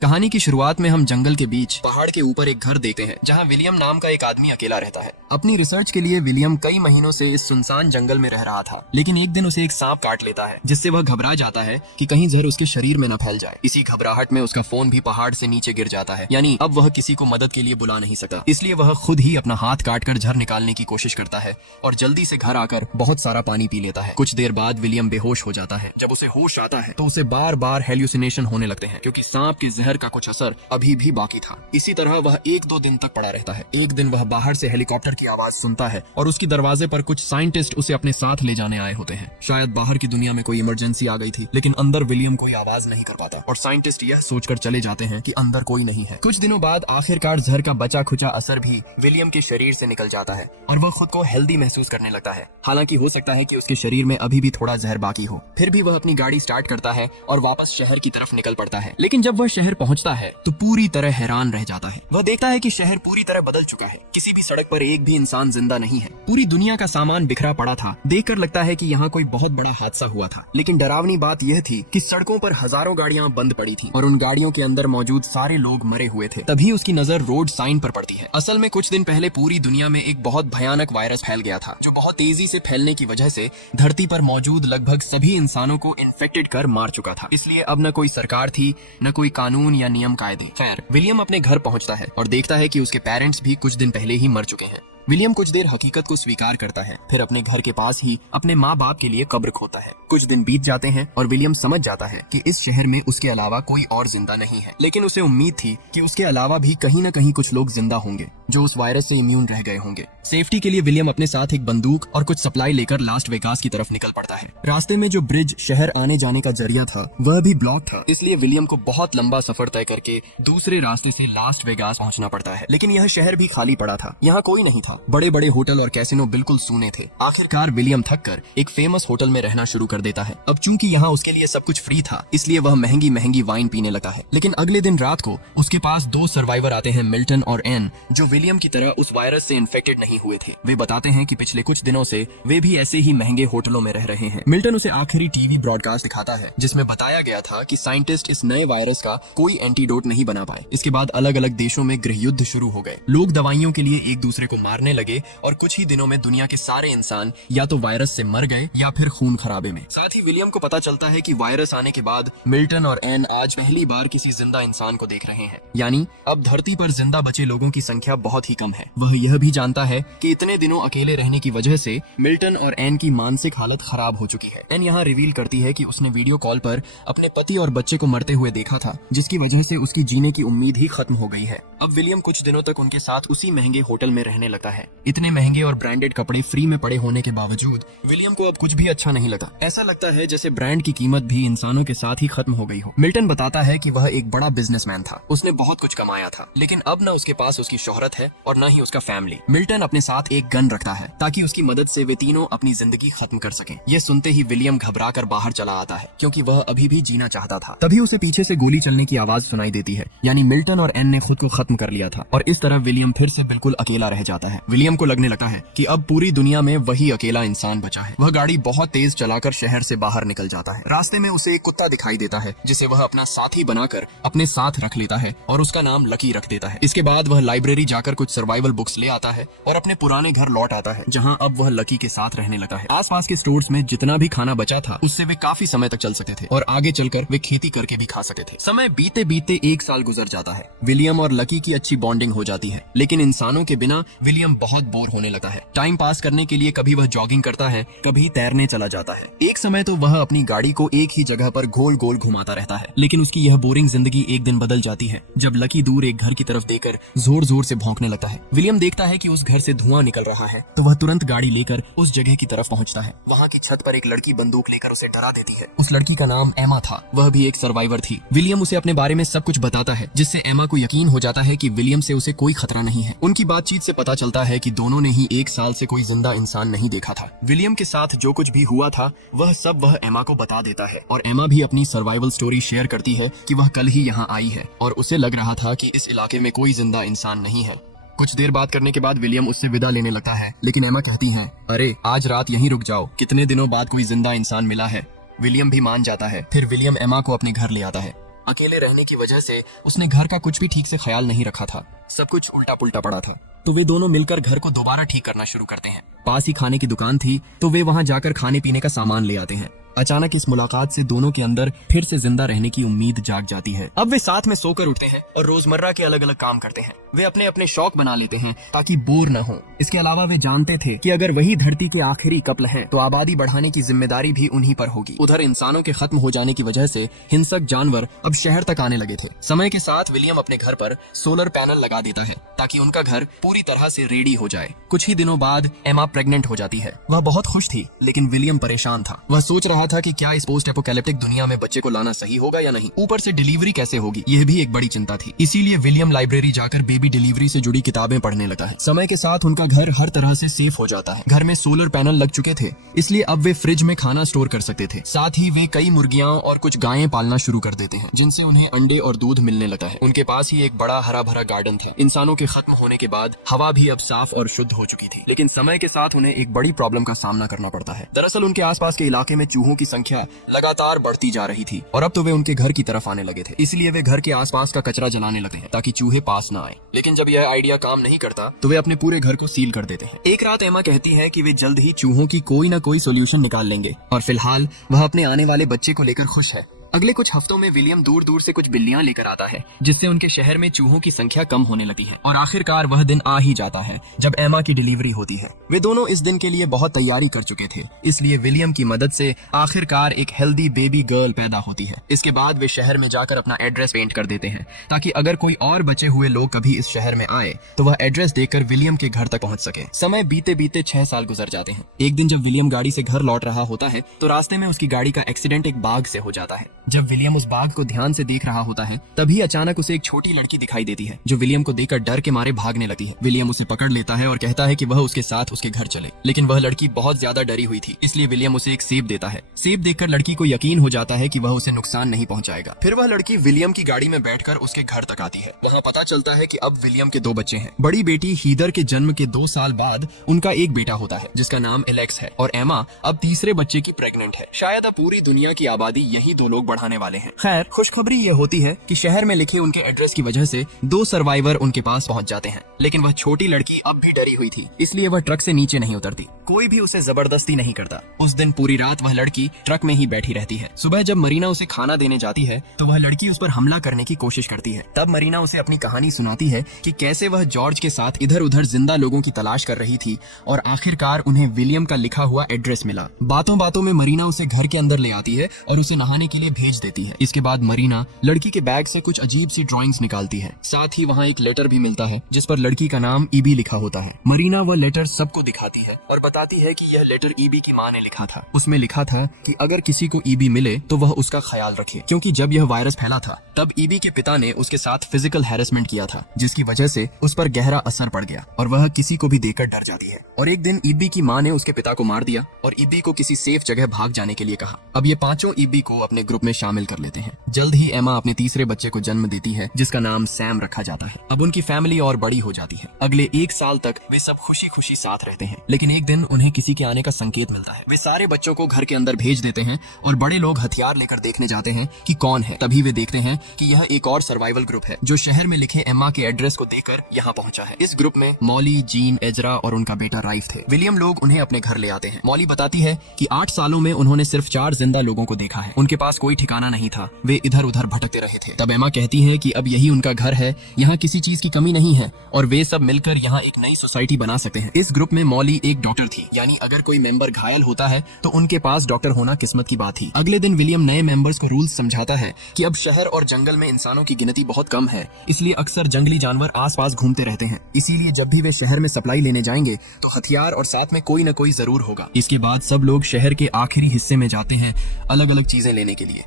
कहानी की शुरुआत में हम जंगल के बीच पहाड़ के ऊपर एक घर देखते हैं जहां विलियम नाम का एक आदमी अकेला रहता है। अपनी रिसर्च के लिए विलियम कई महीनों से इस सुनसान जंगल में रह रहा था, लेकिन एक दिन उसे एक सांप काट लेता है, जिससे वह घबरा जाता है कि कहीं जहर उसके शरीर में न फैल जाए। इसी घबराहट में उसका फोन भी पहाड़ से नीचे गिर जाता है, यानी अब वह किसी को मदद के लिए बुला नहीं सकता। इसलिए वह खुद ही अपना हाथ काटकर जहर निकालने की कोशिश करता है और जल्दी से घर आकर बहुत सारा पानी पी लेता है। कुछ देर बाद विलियम बेहोश हो जाता है। जब उसे होश आता है तो उसे बार बार हेल्यूसिनेशन होने लगते हैं, क्योंकि सांप के जहर का कुछ असर अभी भी बाकी था। इसी तरह वह 1-2 दिन तक पड़ा रहता है। एक दिन वह बाहर से हेलीकॉप्टर की आवाज सुनता है और उसके दरवाजे पर कुछ साइंटिस्ट उसे अपने साथ ले जाने आए होते हैं। शायद बाहर की दुनिया में कोई इमरजेंसी आ गई थी, लेकिन अंदर विलियम कोई आवाज नहीं कर पाता और साइंटिस्ट यह सोचकर चले जाते हैं कि अंदर कोई नहीं है। कुछ दिनों बाद आखिरकार जहर का बचा खुचा असर भी विलियम के शरीर से निकल जाता है और वह खुद को हेल्दी महसूस करने लगता है। हालांकि हो सकता है कि उसके शरीर में अभी भी थोड़ा जहर बाकी हो। फिर भी वह अपनी गाड़ी स्टार्ट करता है और वापस शहर की तरफ निकल पड़ता है। लेकिन जब वह शहर पहुंचता है तो पूरी तरह हैरान रह जाता है। वह देखता है कि शहर पूरी तरह बदल चुका है। किसी भी सड़क पर एक भी इंसान जिंदा नहीं है। पूरी दुनिया का सामान बिखरा पड़ा था। देखकर लगता है कि यहाँ कोई बहुत बड़ा हादसा हुआ था। लेकिन डरावनी बात यह थी कि सड़कों पर हजारों गाड़ियां बंद पड़ी थी और उन गाड़ियों के अंदर मौजूद सारे लोग मरे हुए थे। तभी उसकी नजर रोड साइन पर पड़ती है। असल में कुछ दिन पहले पूरी दुनिया में एक बहुत भयानक वायरस फैल गया था, जो बहुत तेजी से फैलने की वजह से धरती पर मौजूद लगभग सभी इंसानों को इन्फेक्टेड कर मार चुका था। इसलिए अब न कोई सरकार थी, न कोई कानून या नियम कायदे। खैर, विलियम अपने घर पहुंचता है और देखता है कि उसके पेरेंट्स भी कुछ दिन पहले ही मर चुके हैं। विलियम कुछ देर हकीकत को स्वीकार करता है, फिर अपने घर के पास ही अपने माँ बाप के लिए कब्र खोदता है। कुछ दिन बीत जाते हैं और विलियम समझ जाता है कि इस शहर में उसके अलावा कोई और जिंदा नहीं है। लेकिन उसे उम्मीद थी कि उसके अलावा भी कहीं न कहीं कुछ लोग जिंदा होंगे जो उस वायरस से इम्यून रह गए होंगे। सेफ्टी के लिए विलियम अपने साथ एक बंदूक और कुछ सप्लाई लेकर लास्ट वेगास की तरफ निकल पड़ता है। रास्ते में जो ब्रिज शहर आने जाने का जरिया था वह भी ब्लॉक था, इसलिए विलियम को बहुत लंबा सफर तय करके दूसरे रास्ते से लास्ट वेगास पहुंचना पड़ता है। लेकिन यह शहर भी खाली पड़ा था। यहाँ कोई नहीं था। बड़े बड़े होटल और कैसीनो बिल्कुल सूने थे। आखिरकार विलियम थककर एक फेमस होटल में रहना शुरू कर देता है। अब चूंकि यहाँ उसके लिए सब कुछ फ्री था, इसलिए वह महंगी महंगी वाइन पीने लगा है। लेकिन अगले दिन रात को उसके पास 2 सर्वाइवर आते हैं, मिल्टन और एन, जो विलियम की तरह उस वायरस से इन्फेक्टेड नहीं हुए थे। वे बताते हैं कि पिछले कुछ दिनों से वे भी ऐसे ही महंगे होटलों में रह रहे हैं। मिल्टन उसे आखिरी टीवी ब्रॉडकास्ट दिखाता है जिसमें बताया गया था कि साइंटिस्ट इस नए वायरस का कोई एंटीडोट नहीं बना पाए। इसके बाद अलग अलग देशों में गृह युद्ध शुरू हो गए। लोग दवाइयों के लिए एक दूसरे को मारने लगे और कुछ ही दिनों में दुनिया के सारे इंसान या तो वायरस से मर गए या फिर खून खराबे में। साथ ही विलियम को पता चलता है कि वायरस आने के बाद मिल्टन और एन आज पहली बार किसी जिंदा इंसान को देख रहे हैं, यानी अब धरती पर जिंदा बचे लोगों की संख्या बहुत ही कम है। वह यह भी जानता है कि इतने दिनों अकेले रहने की वजह से मिल्टन और एन की मानसिक हालत खराब हो चुकी है। एन यहाँ रिवील करती है कि उसने वीडियो कॉल पर अपने पति और बच्चे को मरते हुए देखा था, जिसकी वजह से उसकी जीने की उम्मीद ही खत्म हो गई है। अब विलियम कुछ दिनों तक उनके साथ उसी महंगे होटल में रहने लगा है। इतने महंगे और ब्रांडेड कपड़े फ्री में पड़े होने के बावजूद विलियम को अब कुछ भी अच्छा नहीं लगा। ऐसा लगता है जैसे ब्रांड की कीमत भी इंसानों के साथ ही खत्म हो गई हो। मिल्टन बताता है कि वह एक बड़ा बिजनेसमैन था, उसने बहुत कुछ कमाया था, लेकिन अब न उसके पास उसकी शोहरत है और न ही उसका फैमिली। मिल्टन अपने साथ एक गन रखता है ताकि उसकी मदद से वे तीनों अपनी जिंदगी खत्म कर सकें। यह सुनते ही विलियम घबरा कर बाहर चला आता है, क्योंकि वह अभी भी जीना चाहता था। तभी उसे पीछे से गोली चलने की आवाज सुनाई देती है, यानी मिल्टन और एन ने खुद को खत्म कर लिया था और इस तरह विलियम फिर से बिल्कुल अकेला रह जाता है। विलियम को लगने लगता है कि अब पूरी दुनिया में वही अकेला इंसान बचा है। वह गाड़ी बहुत तेज चलाकर शहर से बाहर निकल जाता है। रास्ते में उसे एक कुत्ता दिखाई देता है जिसे वह अपना साथी बनाकर अपने साथ रख लेता है और उसका नाम लकी रख देता है। इसके बाद वह लाइब्रेरी जाकर कुछ सर्वाइवल बुक्स ले आता है और अपने पुराने घर लौट आता है, जहां अब वह लकी के साथ रहने लगा है। आसपास के स्टोर्स में जितना भी खाना बचा था उससे वे काफी समय तक चल सकते थे और आगे चलकर वे खेती करके भी खा सकते थे। समय बीते बीते 1 साल गुजर जाता है। विलियम और लकी की अच्छी बॉन्डिंग हो जाती है, लेकिन इंसानों के बिना विलियम बहुत बोर होने लगा है। टाइम पास करने के लिए कभी वह जॉगिंग करता है, कभी तैरने चला जाता है। एक समय तो वह अपनी गाड़ी को एक ही जगह पर गोल गोल घुमाता रहता है, लेकिन उसकी यह बोरिंग जिंदगी एक दिन बदल जाती है जब लकी दूर एक घर की तरफ देखकर जोर जोर से भौंकने लगता है। विलियम देखता है कि उस घर से धुआं निकल रहा है, तो वह तुरंत गाड़ी लेकर उस जगह की तरफ पहुंचता है। वहाँ की छत पर एक लड़की बंदूक लेकर उसे डरा देती है। उस लड़की का नाम एमा था, वह भी एक सर्वाइवर थी। विलियम उसे अपने बारे में सब कुछ बताता है, जिससे एमा को यकीन हो जाता है कि विलियम से उसे कोई खतरा नहीं है। उनकी बातचीत से पता चलता है कि दोनों ने ही 1 साल से कोई जिंदा इंसान नहीं देखा था। विलियम के साथ जो कुछ भी हुआ था वह सब वह एमा को बता देता है और एमा भी अपनी सर्वाइवल स्टोरी शेयर करती है कि वह कल ही यहाँ आई है और उसे लग रहा था कि इस इलाके में कोई जिंदा इंसान नहीं है। कुछ देर बात करने के बाद विलियम उससे विदा लेने लगता है, लेकिन एमा कहती है, अरे आज रात यहीं रुक जाओ, कितने दिनों बाद कोई जिंदा इंसान मिला है। विलियम भी मान जाता है। फिर विलियम एमा को अपने घर ले आता है। अकेले रहने की वजह से उसने घर का कुछ भी ठीक से ख्याल नहीं रखा था, सब कुछ उल्टा पुल्टा पड़ा था। तो वे दोनों मिलकर घर को दोबारा ठीक करना शुरू करते हैं। पास ही खाने की दुकान थी तो वे वहां जाकर खाने पीने का सामान ले आते हैं। अचानक इस मुलाकात से दोनों के अंदर फिर से जिंदा रहने की उम्मीद जाग जाती है। अब वे साथ में सोकर उठते हैं और रोजमर्रा के अलग अलग काम करते हैं। वे अपने अपने शौक बना लेते हैं ताकि बोर न हो। इसके अलावा वे जानते थे कि अगर वही धरती के आखिरी कपल हैं, तो आबादी बढ़ाने की जिम्मेदारी भी उन्हीं पर होगी। उधर इंसानों के खत्म हो जाने की वजह से हिंसक जानवर अब शहर तक आने लगे थे। समय के साथ विलियम अपने घर पर सोलर पैनल लगा देता है ताकि उनका घर पूरी तरह से रेडी हो जाए। कुछ ही दिनों बाद एमा प्रेग्नेंट हो जाती है। वह बहुत खुश थी, लेकिन विलियम परेशान था। वह सोच रहा था कि क्या इस पोस्ट एपोकैलिप्टिक दुनिया में बच्चे को लाना सही होगा या नहीं। ऊपर से डिलीवरी कैसे होगी, यह भी एक बड़ी चिंता थी। इसीलिए विलियम लाइब्रेरी जाकर बेबी डिलीवरी से जुड़ी किताबें पढ़ने लगा है। समय के साथ उनका घर हर तरह से सेफ हो जाता है। घर में सोलर पैनल लग चुके थे, इसलिए अब वे फ्रिज में खाना स्टोर कर सकते थे। साथ ही वे कई मुर्गियां और कुछ गायें पालना शुरू कर देते हैं, जिनसे उन्हें अंडे और दूध मिलने लगा है। उनके पास ही एक बड़ा हरा भरा गार्डन था। इंसानों के खत्म होने के बाद हवा भी अब साफ और शुद्ध हो चुकी थी, लेकिन समय के साथ उन्हें एक बड़ी प्रॉब्लम का सामना करना पड़ता है। दरअसल उनके आसपास के इलाके में चूहों की संख्या लगातार बढ़ती जा रही थी और अब तो वे उनके घर की तरफ आने लगे थे। इसलिए वे घर के आसपास का कचरा जलाने लगे हैं ताकि चूहे पास न आए। लेकिन जब यह आइडिया काम नहीं करता तो वे अपने पूरे घर को सील कर देते हैं। एक रात एमा कहती है कि वे जल्द ही चूहों की कोई ना कोई सोल्यूशन निकाल लेंगे और फिलहाल वह अपने आने वाले बच्चे को लेकर खुश है। अगले कुछ हफ्तों में विलियम दूर दूर से कुछ बिल्लियां लेकर आता है, जिससे उनके शहर में चूहों की संख्या कम होने लगी है। और आखिरकार वह दिन आ ही जाता है जब एमा की डिलीवरी होती है। वे दोनों इस दिन के लिए बहुत तैयारी कर चुके थे, इसलिए विलियम की मदद से आखिरकार एक हेल्दी बेबी गर्ल पैदा होती है। इसके बाद वे शहर में जाकर अपना एड्रेस पेंट कर देते हैं ताकि अगर कोई और बचे हुए लोग कभी इस शहर में आए तो वह एड्रेस देखकर विलियम के घर तक पहुंच सके। समय बीते बीते 6 साल गुजर जाते हैं। एक दिन जब विलियम गाड़ी से घर लौट रहा होता है तो रास्ते में उसकी गाड़ी का एक्सीडेंट एक बाघ से हो जाता है। जब विलियम उस बाघ को ध्यान से देख रहा होता है, तभी अचानक उसे एक छोटी लड़की दिखाई देती है जो विलियम को देखकर डर के मारे भागने लगती है। विलियम उसे पकड़ लेता है और कहता है कि वह उसके साथ उसके घर चले, लेकिन वह लड़की बहुत ज्यादा डरी हुई थी, इसलिए विलियम उसे एक सेब देता है। सेब देखकर लड़की को यकीन हो जाता है कि वह उसे नुकसान नहीं पहुंचाएगा। फिर वह लड़की विलियम की गाड़ी में बैठकर उसके घर तक आती है। वहाँ पता चलता है कि अब विलियम के 2 बच्चे हैं। बड़ी बेटी हीदर के जन्म के 2 साल बाद उनका एक बेटा होता है जिसका नाम एलेक्स है, और एमा अब तीसरे बच्चे की प्रेग्नेंट है। शायद अब पूरी दुनिया की आबादी यही 2 लोग बढ़ाने वाले हैं। खैर, खुशखबरी ये होती है कि शहर में लिखे उनके एड्रेस की वजह से 2 सर्वाइवर उनके पास पहुंच जाते हैं, लेकिन वह छोटी लड़की अब भी डरी हुई थी, इसलिए वह ट्रक से नीचे नहीं उतरती। कोई भी उसे जबरदस्ती नहीं करता। उस दिन पूरी रात वह लड़की ट्रक में ही बैठी रहती है। सुबह जब मरीना उसे खाना देने जाती है तो वह लड़की उस पर हमला करने की कोशिश करती है। तब मरीना उसे अपनी कहानी सुनाती है कि कैसे वह जॉर्ज के साथ इधर उधर जिंदा लोगों की तलाश कर रही थी और आखिरकार उन्हें विलियम का लिखा हुआ एड्रेस मिला। बातों बातों में मरीना उसे घर के अंदर ले आती है और उसे नहाने के लिए भेज देती है। इसके बाद मरीना लड़की के बैग से कुछ अजीब सी ड्राइंग्स निकालती है। साथ ही वहाँ एक लेटर भी मिलता है जिस पर लड़की का नाम ईबी लिखा होता है। मरीना वह लेटर सबको दिखाती है और बताती है कि यह लेटर ईबी की माँ ने लिखा था। उसमें लिखा था कि अगर किसी को ईबी मिले तो वह उसका ख्याल रखे, क्योंकि जब यह वायरस फैला था तब ईबी के पिता ने उसके साथ फिजिकल हैरेसमेंट किया था, जिसकी वजह से उस पर गहरा असर पड़ गया और वह किसी को भी देखकर डर जाती है। और एक दिन ईबी की माँ ने उसके पिता को मार दिया और ईबी को किसी सेफ जगह भाग जाने के लिए कहा। अब ये 5 ईबी को अपने ग्रुप में शामिल कर लेते हैं। जल्द ही एमा अपने तीसरे बच्चे को जन्म देती है जिसका नाम सैम रखा जाता है। अब उनकी फैमिली और बड़ी हो जाती है। अगले 1 साल तक वे सब खुशी खुशी साथ रहते हैं, लेकिन एक दिन उन्हें किसी के आने का संकेत मिलता है। वे सारे बच्चों को घर के अंदर भेज देते हैं और बड़े लोग हथियार लेकर देखने जाते हैं कि कौन है। तभी वे देखते हैं कि यह एक और सर्वाइवल ग्रुप है जो शहर में लिखे एम्मा के एड्रेस को देखकर यहाँ पहुंचा है। इस ग्रुप में मॉली, जीन, एजरा और उनका बेटा राइफ थे। विलियम लोग उन्हें अपने घर ले आते हैं। मॉली बताती है कि 8 सालों में उन्होंने सिर्फ 4 जिंदा लोगों को देखा है। उनके पास कोई ठिकाना नहीं था, वे इधर उधर भटकते रहे थे। तब एम्मा कहती है कि अब यही उनका घर है, यहाँ किसी चीज की कमी नहीं है और वे सब मिलकर यहाँ एक नई सोसाइटी बना सकते हैं। इस ग्रुप में मॉली एक डॉक्टर थी, यानी अगर कोई मेंबर घायल होता है तो उनके पास डॉक्टर होना किस्मत की बात थी। अगले दिन विलियम नए मेंबर्स को रूल्स समझाता है कि अब शहर और जंगल में इंसानों की गिनती बहुत कम है, इसलिए अक्सर जंगली जानवर आसपास घूमते रहते हैं। इसीलिए जब भी वे शहर में सप्लाई लेने जाएंगे तो हथियार और साथ में कोई न कोई जरूर होगा। इसके बाद सब लोग शहर के आखिरी हिस्से में जाते हैं अलग अलग चीजें लेने के लिए।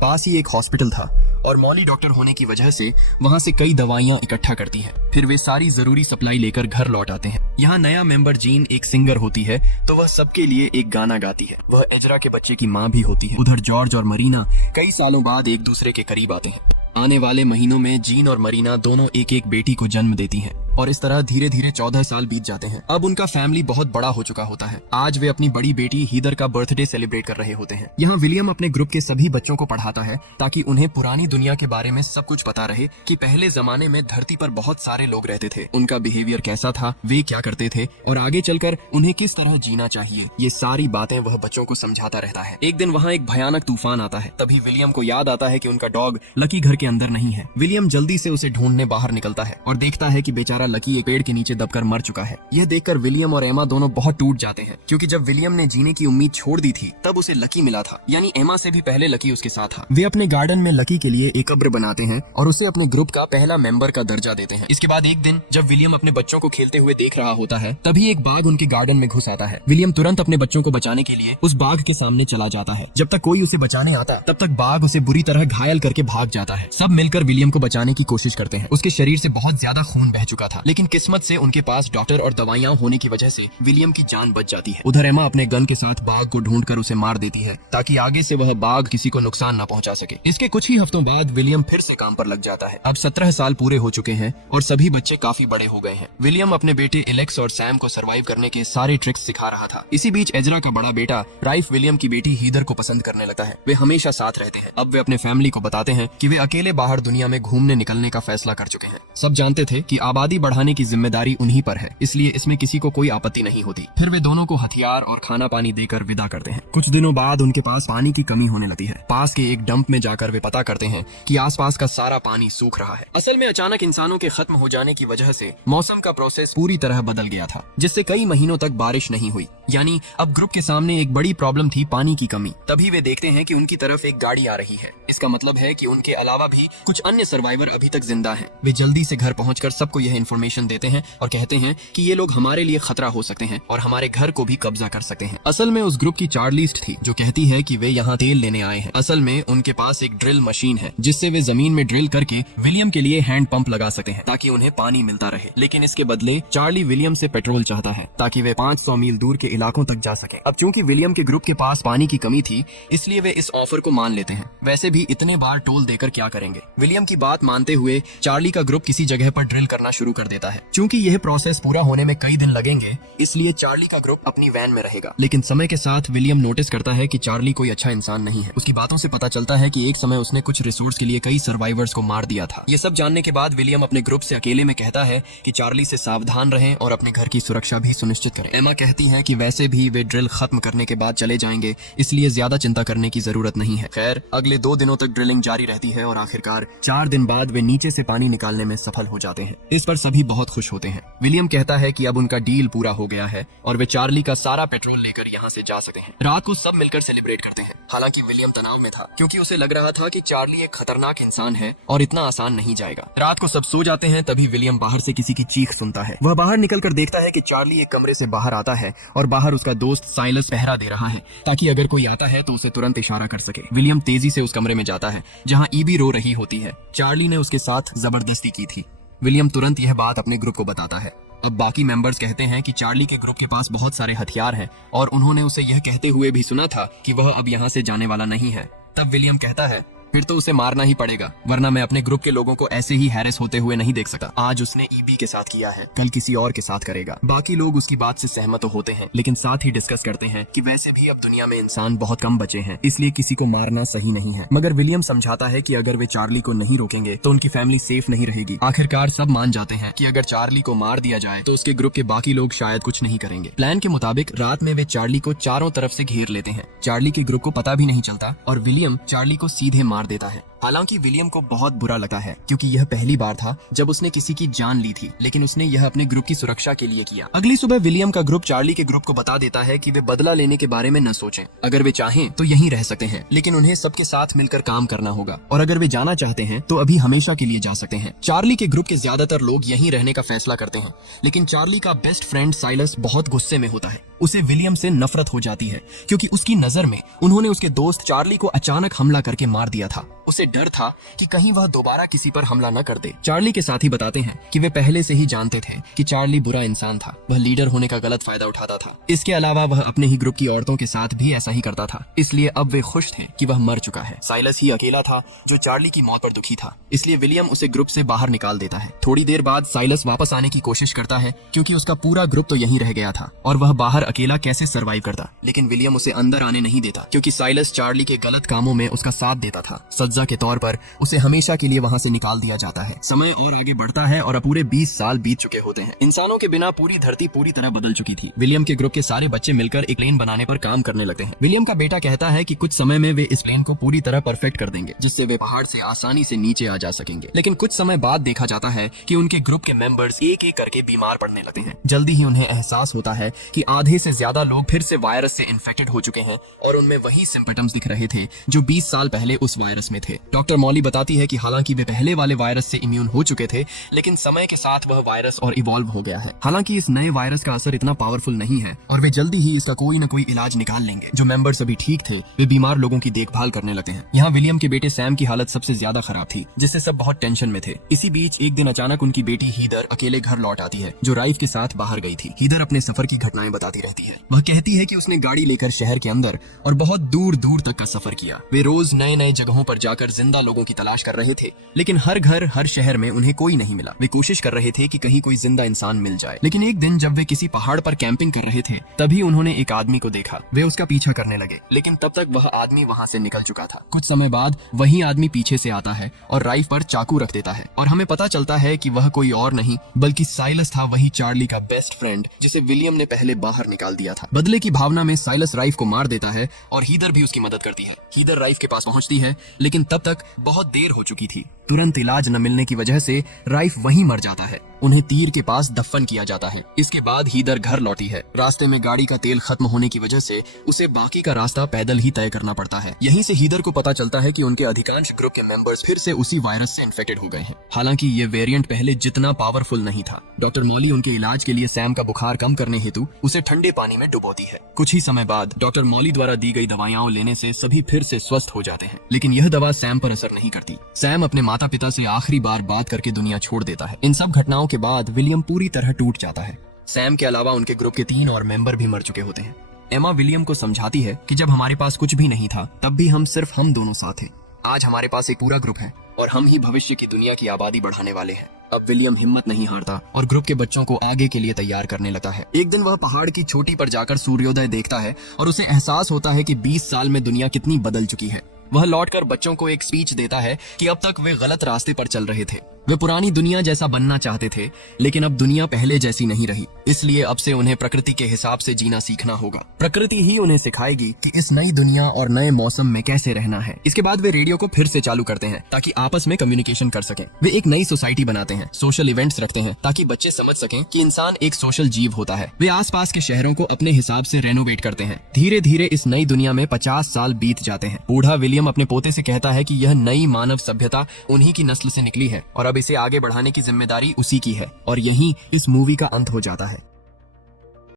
पास ही एक हॉस्पिटल था और मॉली डॉक्टर होने की वजह से वहां से कई दवाइयां इकट्ठा करती है। फिर वे सारी जरूरी सप्लाई लेकर घर लौट आते हैं। यहाँ नया मेंबर जीन एक सिंगर होती है तो वह सबके लिए एक गाना गाती है। वह एजरा के बच्चे की माँ भी होती है। उधर जॉर्ज और मरीना कई सालों बाद एक दूसरे के करीब आते हैं। आने वाले महीनों में जीन और मरीना दोनों एक एक बेटी को जन्म देती हैं। और इस तरह धीरे धीरे 14 साल बीत जाते हैं। अब उनका फैमिली बहुत बड़ा हो चुका होता है। आज वे अपनी बड़ी बेटी हीदर का बर्थडे सेलिब्रेट कर रहे होते हैं। यहाँ विलियम अपने ग्रुप के सभी बच्चों को पढ़ाता है ताकि उन्हें पुरानी दुनिया के बारे में सब कुछ पता रहे कि पहले जमाने में धरती पर बहुत सारे लोग रहते थे, उनका बिहेवियर कैसा था, वे क्या करते थे और आगे चलकर उन्हें किस तरह जीना चाहिए। ये सारी बातें वह बच्चों को समझाता रहता है। एक दिन वहाँ एक भयानक तूफान आता है। तभी विलियम को याद आता है कि उनका डॉग लकी घर के अंदर नहीं है। विलियम जल्दी से उसे ढूंढने बाहर निकलता है और देखता है कि बेचारा लकी एक पेड़ के नीचे दबकर मर चुका है। यह देखकर विलियम और एमा दोनों बहुत टूट जाते हैं, क्योंकि जब विलियम ने जीने की उम्मीद छोड़ दी थी तब उसे लकी मिला था, यानी एमा से भी पहले लकी उसके साथ था। वे अपने गार्डन में लकी के लिए एक कब्र बनाते हैं और उसे अपने ग्रुप का पहला मेंबर का दर्जा देते हैं। इसके बाद एक दिन जब विलियम अपने बच्चों को खेलते हुए देख रहा होता है, तभी एक बाघ उनके गार्डन में घुस आता है। विलियम तुरंत अपने बच्चों को बचाने के लिए उस बाघ के सामने चला जाता है। जब तक कोई उसे बचाने आता तब तक बाघ उसे बुरी तरह घायल करके भाग जाता है। सब मिलकर विलियम को बचाने की कोशिश करते हैं। उसके शरीर से बहुत ज्यादा खून बह चुका था, लेकिन किस्मत से उनके पास डॉक्टर और दवाइयां होने की वजह से विलियम की जान बच जाती है। उधर एमा अपने गन के साथ बाघ को ढूंढकर उसे मार देती है ताकि आगे से वह बाघ किसी को नुकसान न पहुंचा सके। इसके कुछ ही हफ्तों बाद विलियम फिर से काम पर लग जाता है। अब 17 साल पूरे हो चुके हैं और सभी बच्चे काफी बड़े हो गए हैं। विलियम अपने बेटे एलेक्स और सैम को सरवाइव करने के सारे ट्रिक्स सिखा रहा था। इसी बीच एजरा का बड़ा बेटा राइफ विलियम की बेटी हीदर को पसंद करने लगता है। वे हमेशा साथ रहते हैं। अब वे अपने फैमिली को बताते हैं कि वे अकेले बाहर दुनिया में घूमने निकलने का फैसला कर चुके हैं। सब जानते थे कि आबादी बढ़ाने की जिम्मेदारी उन्हीं पर है, इसलिए इसमें किसी को कोई आपत्ति नहीं होती। फिर वे दोनों को हथियार और खाना पानी देकर विदा करते हैं। कुछ दिनों बाद उनके पास पानी की कमी होने लगती है। पास के एक डंप में जाकर वे पता करते हैं कि आसपास का सारा पानी सूख रहा है। असल में अचानक इंसानों के खत्म हो जाने की वजह से मौसम का प्रोसेस पूरी तरह बदल गया था, जिससे कई महीनों तक बारिश नहीं हुई। यानी अब ग्रुप के सामने एक बड़ी प्रॉब्लम थी, पानी की कमी। तभी वे देखते हैं कि उनकी तरफ एक गाड़ी आ रही है। इसका मतलब है कि उनके अलावा भी कुछ अन्य सर्वाइवर अभी तक जिंदा हैं। वे जल्दी से घर पहुंचकर सबको यह इन्फॉर्मेशन देते हैं और कहते हैं कि ये लोग हमारे लिए खतरा हो सकते हैं और हमारे घर को भी कब्जा कर सकते हैं। असल में उस ग्रुप की चार्लिस्ट थी जो कहती है कि वे यहाँ तेल लेने आए हैं। असल में उनके पास एक ड्रिल मशीन है जिससे वे जमीन में ड्रिल करके विलियम के लिए हैंड पंप लगा सकते हैं ताकि उन्हें पानी मिलता रहे। लेकिन इसके बदले चार्ली विलियम से पेट्रोल चाहता है ताकि वे 500 मील दूर के इलाकों तक जा सके। अब चूंकि विलियम के ग्रुप के पास पानी की कमी थी, इसलिए वे इस ऑफर को मान लेते हैं। वैसे भी इतने बार टोल देकर क्या करेंगे। विलियम की बात मानते हुए चार्ली का ग्रुप किसी जगह पर ड्रिल करना शुरू कर देता है। चूंकि यह प्रोसेस पूरा होने में कई दिन लगेंगे, इसलिए चार्ली का ग्रुप अपनी वैन में रहेगा। लेकिन समय के साथ विलियम नोटिस करता है कि चार्ली कोई अच्छा इंसान नहीं है। उसकी बातों से पता चलता है कि एक समय उसने कुछ रिसोर्स के लिए कई सर्वाइवर्स को मार दिया था। ये सब जानने के बाद विलियम अपने ग्रुप से अकेले में कहता है कि चार्ली से सावधान रहें और अपने घर की सुरक्षा भी सुनिश्चित करें। एमा कहती है कि वैसे भी वे ड्रिल खत्म करने के बाद चले जाएंगे, इसलिए ज्यादा चिंता करने की जरूरत नहीं है। खैर, अगले 2 दिनों तक ड्रिलिंग जारी रहती है और आखिरकार 4 दिन बाद वे नीचे से पानी निकालने में सफल हो जाते हैं। इस पर सभी बहुत खुश होते हैं। विलियम कहता है कि अब उनका डील पूरा हो गया है और वे चार्ली का सारा पेट्रोल लेकर यहाँ से जा सकते हैं। रात को सब मिलकर सेलिब्रेट करते हैं। हालांकि विलियम तनाव में था क्योंकि उसे लग रहा था कि चार्ली एक खतरनाक इंसान है और इतना आसान नहीं जाएगा। रात को सब सो जाते हैं, तभी विलियम बाहर से किसी की चीख सुनता है। वह बाहर निकलकर देखता है कि चार्ली एक कमरे से बाहर आता है और बाहर उसका दोस्त साइलस पहरा दे रहा है ताकि अगर कोई आता है तो उसे तुरंत इशारा कर सके। विलियम तेजी से उस कमरे में जाता है जहाँ ईबी रो रही होती है। चार्ली ने उसके साथ जबरदस्ती की थी। विलियम तुरंत यह बात अपने ग्रुप को बताता है। अब बाकी मेंबर्स कहते हैं कि चार्ली के ग्रुप के पास बहुत सारे हथियार हैं और उन्होंने उसे यह कहते हुए भी सुना था कि वह अब यहाँ से जाने वाला नहीं है। तब विलियम कहता है, फिर तो उसे मारना ही पड़ेगा, वरना मैं अपने ग्रुप के लोगों को ऐसे ही हैरेस होते हुए नहीं देख सकता। आज उसने ईबी के साथ किया है, कल किसी और के साथ करेगा। बाकी लोग उसकी बात से सहमत तो होते हैं, लेकिन साथ ही डिस्कस करते हैं कि वैसे भी अब दुनिया में इंसान बहुत कम बचे हैं, इसलिए किसी को मारना सही नहीं है। मगर विलियम समझाता है कि अगर वे चार्ली को नहीं रोकेंगे तो उनकी फैमिली सेफ नहीं रहेगी। आखिरकार सब मान जाते हैं कि अगर चार्ली को मार दिया जाए तो उसके ग्रुप के बाकी लोग शायद कुछ नहीं करेंगे। प्लान के मुताबिक रात में वे चार्ली को चारों तरफ से घेर लेते हैं। चार्ली के ग्रुप को पता भी नहीं चलता और विलियम चार्ली को सीधे मार देता है। हालांकि विलियम को बहुत बुरा लगता है क्योंकि यह पहली बार था जब उसने किसी की जान ली थी, लेकिन उसने यह अपने ग्रुप की सुरक्षा के लिए किया। अगली सुबह विलियम का ग्रुप चार्ली के ग्रुप को बता देता है कि वे बदला लेने के बारे में न सोचें। अगर वे चाहें तो यहीं रह सकते हैं, लेकिन उन्हें सबके साथ मिलकर काम करना होगा और अगर वे जाना चाहते हैं तो अभी हमेशा के लिए जा सकते हैं। चार्ली के ग्रुप के ज्यादातर लोग यहीं रहने का फैसला करते हैं, लेकिन चार्ली का बेस्ट फ्रेंड साइलस बहुत गुस्से में होता है। उसे विलियम से नफरत हो जाती है क्योंकि उसकी नजर में उन्होंने उसके दोस्त चार्ली को अचानक हमला करके मार दिया था। उसे डर था कि कहीं वह दोबारा किसी पर हमला न कर दे। चार्ली के साथी बताते हैं कि वे पहले से ही जानते थे कि चार्ली बुरा इंसान था, वह लीडर होने का गलत फायदा उठाता था। इसके अलावा वह अपने ही ग्रुप की औरतों के साथ भी ऐसा ही करता था, इसलिए अब वे खुश थे कि वह मर चुका है। साइलस ही अकेला था जो चार्ली की मौत पर दुखी था, इसलिए विलियम उसे ग्रुप से बाहर निकाल देता है। थोड़ी देर बाद साइलस वापस आने की कोशिश करता है क्योंकि उसका पूरा ग्रुप तो यहीं रह गया था और वह बाहर अकेला कैसे सरवाइव करता, लेकिन विलियम उसे अंदर आने नहीं देता क्योंकि साइलस चार्ली के गलत कामों में उसका साथ देता था। सजा के तौर पर उसे हमेशा के लिए वहां से निकाल दिया जाता है। समय और आगे बढ़ता है और अब पूरे 20 साल बीत चुके होते हैं। इंसानों के बिना पूरी धरती पूरी तरह बदल चुकी थी। विलियम के ग्रुप के सारे बच्चे मिलकर एक प्लेन बनाने पर काम करने लगते हैं। विलियम का बेटा कहता है कि कुछ समय में वे इस प्लेन को पूरी तरह परफेक्ट कर देंगे जिससे वे पहाड़ से आसानी से नीचे आ जा सकेंगे। लेकिन कुछ समय बाद देखा जाता है कि उनके ग्रुप के मेंबर्स एक एक करके बीमार पड़ने लगते हैं। जल्दी ही उन्हें एहसास होता है कि आधे से ज्यादा लोग फिर से वायरस से इन्फेक्टेड हो चुके हैं और उनमें वही सिम्पटम्स दिख रहे थे जो 20 साल पहले उस वायरस में थे। डॉक्टर मॉली बताती है कि हालांकि वे पहले वाले वायरस से इम्यून हो चुके थे, लेकिन समय के साथ वह वायरस और इवॉल्व हो गया है। हालांकि इस नए वायरस का असर इतना पावरफुल नहीं है और वे जल्दी ही इसका कोई न कोई इलाज निकाल लेंगे। जो मेंबर्स अभी ठीक थे वे बीमार लोगों की देखभाल करने लगते हैं। यहाँ विलियम के बेटे सैम की हालत सबसे ज्यादा खराब थी, जिससे सब बहुत टेंशन में थे। इसी बीच एक दिन अचानक उनकी बेटी हीदर अकेले घर लौट आती है, जो राइफ के साथ बाहर गई थी। हीदर अपने सफर की घटनाएं बताती रहती है। वह कहती है कि उसने गाड़ी लेकर शहर के अंदर और बहुत दूर दूर तक का सफर किया। वे रोज नए नए जगहों पर जाकर जिंदा लोगों की तलाश कर रहे थे, लेकिन हर घर हर शहर में उन्हें कोई नहीं मिला। वे कोशिश कर रहे थे कि कहीं कोई जिंदा इंसान मिल जाए। लेकिन एक दिन जब वे किसी पहाड़ पर कैंपिंग कर रहे थे, तभी उन्होंने एक आदमी को देखा। वे उसका पीछा करने लगे, लेकिन तब तक वह आदमी वहां से निकल चुका था। कुछ समय बाद वही आदमी पीछे से आता है और राइफ पर चाकू रख देता है और हमें पता चलता है कि वह कोई और नहीं बल्कि साइलस था, वही चार्ली का बेस्ट फ्रेंड जिसे विलियम ने पहले बाहर निकाल दिया था। बदले की भावना में साइलस राइफ को मार देता है और हीदर भी उसकी मदद करती है। हीदर राइफ के पास पहुंचती है, लेकिन तब तक बहुत देर हो चुकी थी। तुरंत इलाज न मिलने की वजह से राइफ वहीं मर जाता है। उन्हें तीर के पास दफन किया जाता है। इसके बाद हीदर घर लौटी है। रास्ते में गाड़ी का तेल खत्म होने की वजह से उसे बाकी का रास्ता पैदल ही तय करना पड़ता है। यहीं से हीदर को पता चलता है कि उनके अधिकांश ग्रुप के मेंबर्स फिर से उसी वायरस से इन्फेक्टेड हो गए हैं। हालांकि ये वेरिएंट पहले जितना पावरफुल नहीं था। डॉक्टर मॉली उनके इलाज के लिए सैम का बुखार कम करने हेतु उसे ठंडे पानी में डुबोती है। कुछ ही समय बाद डॉक्टर मॉली द्वारा दी गई दवाइयां लेने से सभी फिर से स्वस्थ हो जाते हैं, लेकिन यह दवा सैम पर असर नहीं करती। सैम अपने माता पिता से आखिरी बार बात करके दुनिया छोड़ देता है। इन सब घटनाओं के बाद विलियम पूरी तरह टूट जाता है। सैम के अलावा उनके ग्रुप के 3 और मेंबर भी मर चुके होते हैं। एमा विलियम को समझाती है कि जब हमारे पास कुछ भी नहीं था तब भी हम सिर्फ हम दोनों साथ थे। आज हमारे पास एक पूरा ग्रुप है और हम ही भविष्य की दुनिया की आबादी बढ़ाने वाले हैं। अब विलियम हिम्मत नहीं हारता और ग्रुप के बच्चों को आगे के लिए तैयार करने लगता है। एक दिन वह पहाड़ की चोटी पर जाकर सूर्योदय देखता है और उसे एहसास होता है कि 20 साल में दुनिया कितनी बदल चुकी है। वह लौटकर बच्चों को एक स्पीच देता है कि अब तक वे गलत रास्ते पर चल रहे थे। वे पुरानी दुनिया जैसा बनना चाहते थे, लेकिन अब दुनिया पहले जैसी नहीं रही। इसलिए अब से उन्हें प्रकृति के हिसाब से जीना सीखना होगा। प्रकृति ही उन्हें सिखाएगी कि इस नई दुनिया और नए मौसम में कैसे रहना है। इसके बाद वे रेडियो को फिर से चालू करते हैं ताकि आपस में कम्युनिकेशन कर सकें। वे एक नई सोसाइटी बनाते हैं, सोशल इवेंट्स रखते हैं ताकि बच्चे समझ सकें कि इंसान एक सोशल जीव होता है। वे आसपास के शहरों को अपने हिसाब से रेनोवेट करते हैं। धीरे धीरे इस नई दुनिया में 50 साल बीत जाते हैं। बूढ़ा विलियम अपने पोते से कहता है कि यह नई मानव सभ्यता उन्हीं की नस्ल से निकली है और अब इसे आगे बढ़ाने की जिम्मेदारी उसी की है। और यहीं इस मूवी का अंत हो जाता है।